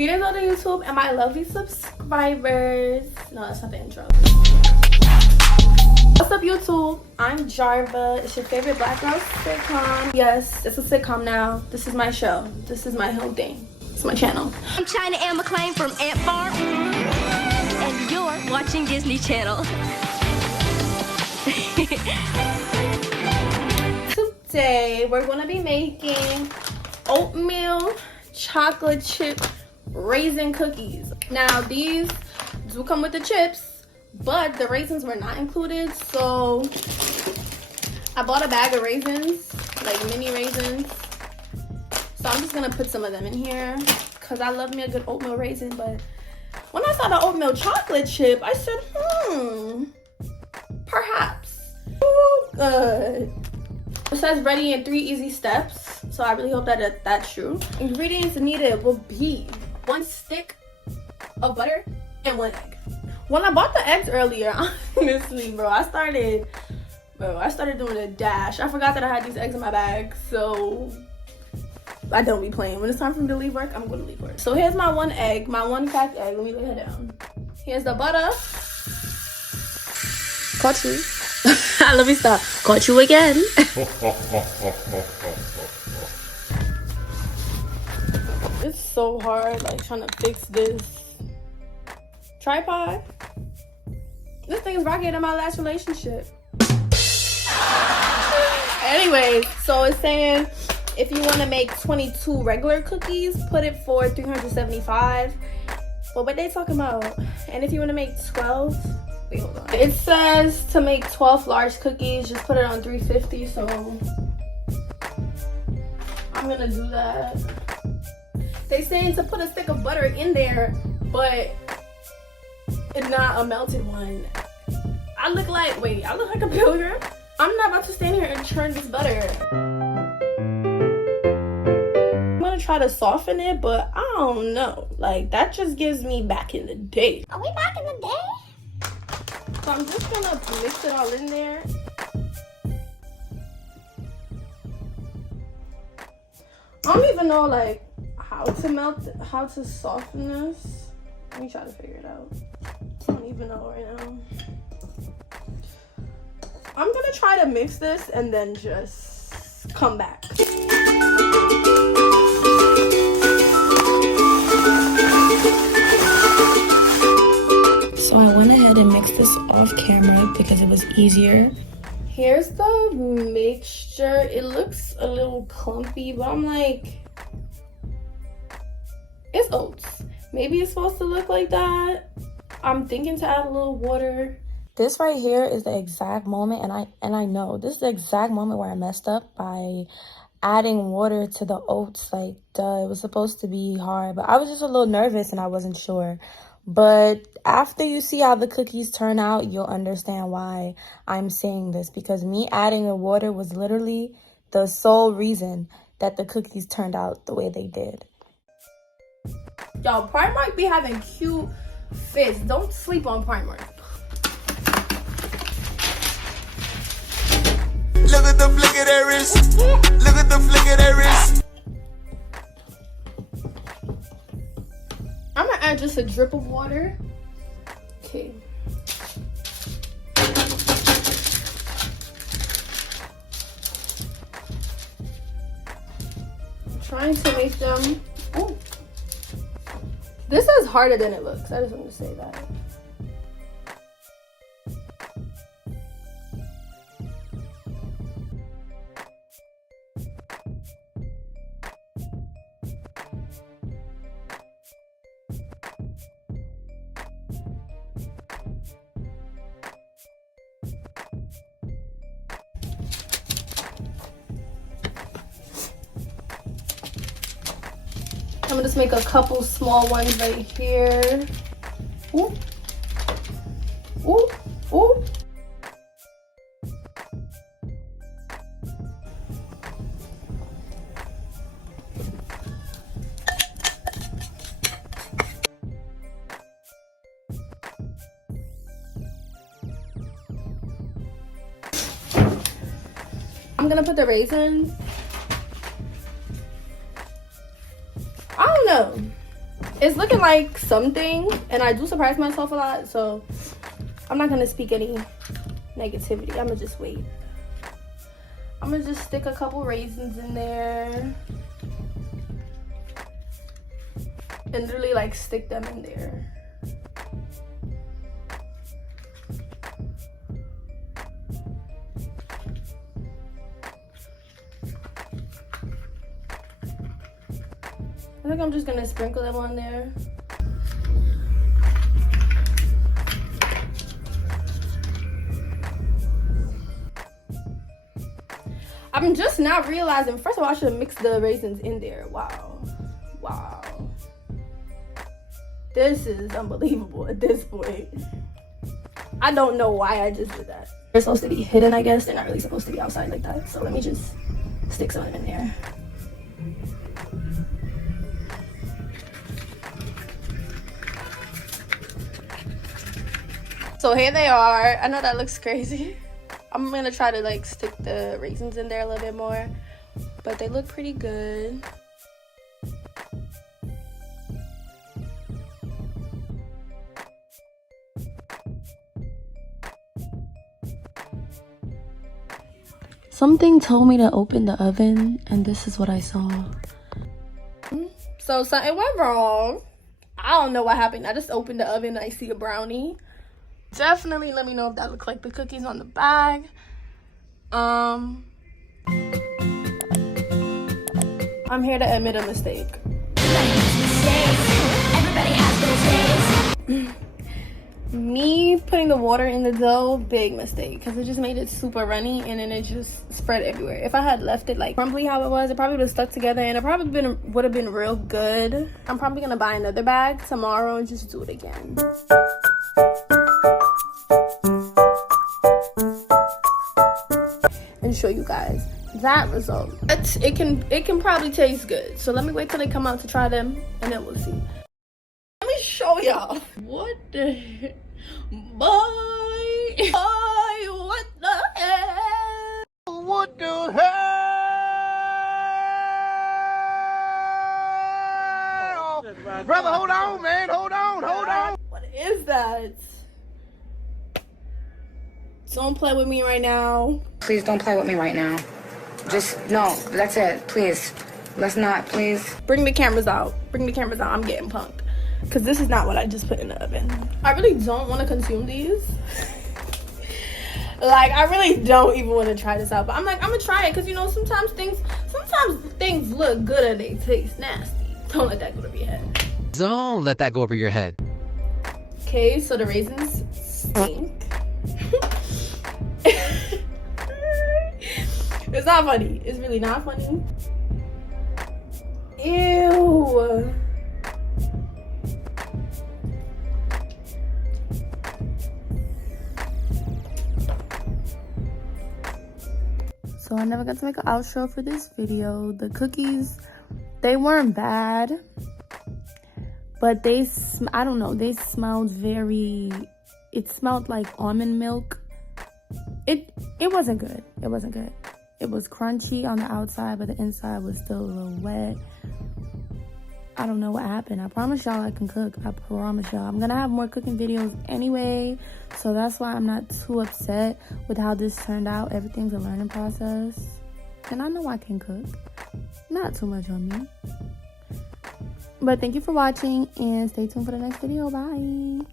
Greetings on YouTube and my lovely subscribers. No, that's not the intro. What's up, YouTube? I'm Jarva. It's your favorite black girl sitcom. Yes, it's a sitcom now. This is my show. This is my whole thing. It's my channel. I'm China Ann McClain from Ant Farm, and you're watching Disney Channel. Today, we're going to be making oatmeal chocolate chip raisin cookies. Now, these do come with the chips, but the raisins were not included, so I bought a bag of raisins, like mini raisins. So I'm just gonna put some of them in here because I love me a good oatmeal raisin. But when I saw the oatmeal chocolate chip, I said, perhaps. Ooh, good. It says ready in 3 easy steps, so I really hope that that's true. Ingredients needed will be 1 stick of butter and 1 egg. When I bought the eggs earlier, honestly, I started doing a dash. I forgot that I had these eggs in my bag, so I don't be playing. When it's time for me to leave work, I'm gonna leave work. So here's my 1 egg, my 1 cracked egg. Let me lay her down. Here's the butter. Caught you. Let me stop. Caught you again. It's so hard, like, trying to fix this tripod. This thing is rocking in my last relationship. Anyways, so it's saying if you want to make 22 regular cookies, put it for 375. But what they talking about? And if you want to make 12, wait, hold on. It says to make 12 large cookies, just put it on 350. So I'm gonna do that. They saying to put a stick of butter in there, but it's not a melted one. I look like a pilgrim. I'm not about to stand here and churn this butter. I'm gonna try to soften it, but I don't know. Like, that just gives me back in the day. Are we back in the day? So I'm just gonna mix it all in there. I don't even know, like, how to soften this. Let me try to figure it out. I don't even know right now. I'm gonna try to mix this and then just come back. So I went ahead and mixed this off camera because it was easier. Here's the mixture. It looks a little clumpy, but I'm like, it's oats. Maybe it's supposed to look like that. I'm thinking to add a little water. This right here is the exact moment, and I know this is the exact moment where I messed up by adding water to the oats. Like, duh, it was supposed to be hard, but I was just a little nervous and I wasn't sure. But after you see how the cookies turn out, you'll understand why I'm saying this, because me adding the water was literally the sole reason that the cookies turned out the way they did. Y'all, Primark be having cute fits. Don't sleep on Primark. Look at the flick of their wrist. Look at the flick of their wrist. I'm gonna add just a drip of water. Okay. I'm trying to make them. Oh. This is harder than it looks. I just want to say that. I'm gonna just make a couple small ones right here. Ooh. Ooh. Ooh. I'm gonna put the raisins. I don't know. It's looking like something, and I do surprise myself a lot, so I'm not gonna speak any negativity. I'm gonna just wait. I'm gonna just stick a couple raisins in there and literally like stick them in there. I think I'm just gonna sprinkle them on there. I'm just not realizing, first of all, I should have mixed the raisins in there. Wow. Wow. This is unbelievable at this point. I don't know why I just did that. They're supposed to be hidden, I guess. They're not really supposed to be outside like that. So let me just stick some of them in there. So here they are. I know that looks crazy. I'm gonna try to like stick the raisins in there a little bit more, but they look pretty good. Something told me to open the oven, and this is what I saw. So something went wrong. I don't know what happened. I just opened the oven and I see a brownie. Definitely let me know if that looks like the cookies on the bag. I'm here to admit a mistake. Me putting the water in the dough, big mistake, because it just made it super runny and then it just spread everywhere. If I had left it like crumbly how it was, it probably would have stuck together and it probably would have been real good. I'm probably gonna buy another bag tomorrow and just do it again. And show you guys that result. It can probably taste good. So let me wait till they come out to try them and then we'll see. Let me show y'all. What the heck? Boy, what the hell? What the hell? Brother, hold on, man. Hold on. What is that? Don't play with me right now. Please don't play with me right now. Just, no, that's it, please. Let's not, please. Bring the cameras out. Bring the cameras out. I'm getting punked. Because this is not what I just put in the oven. I really don't want to consume these. Like, I really don't even want to try this out. But I'm like, I'm going to try it. Because, you know, sometimes things look good and they taste nasty. Don't let that go over your head. Don't let that go over your head. Okay, so the raisins stink. It's not funny. It's really not funny. Ew. So I never got to make an outro for this video. The cookies, they weren't bad, but I don't know, they smelled it smelled like almond milk. It wasn't good. It wasn't good. It was crunchy on the outside, but the inside was still a little wet. I don't know what happened. I promise y'all I can cook. I promise y'all. I'm gonna have more cooking videos anyway, so that's why I'm not too upset with how this turned out. Everything's a learning process, and I know I can cook. Not too much on me. But thank you for watching, and stay tuned for the next video. Bye.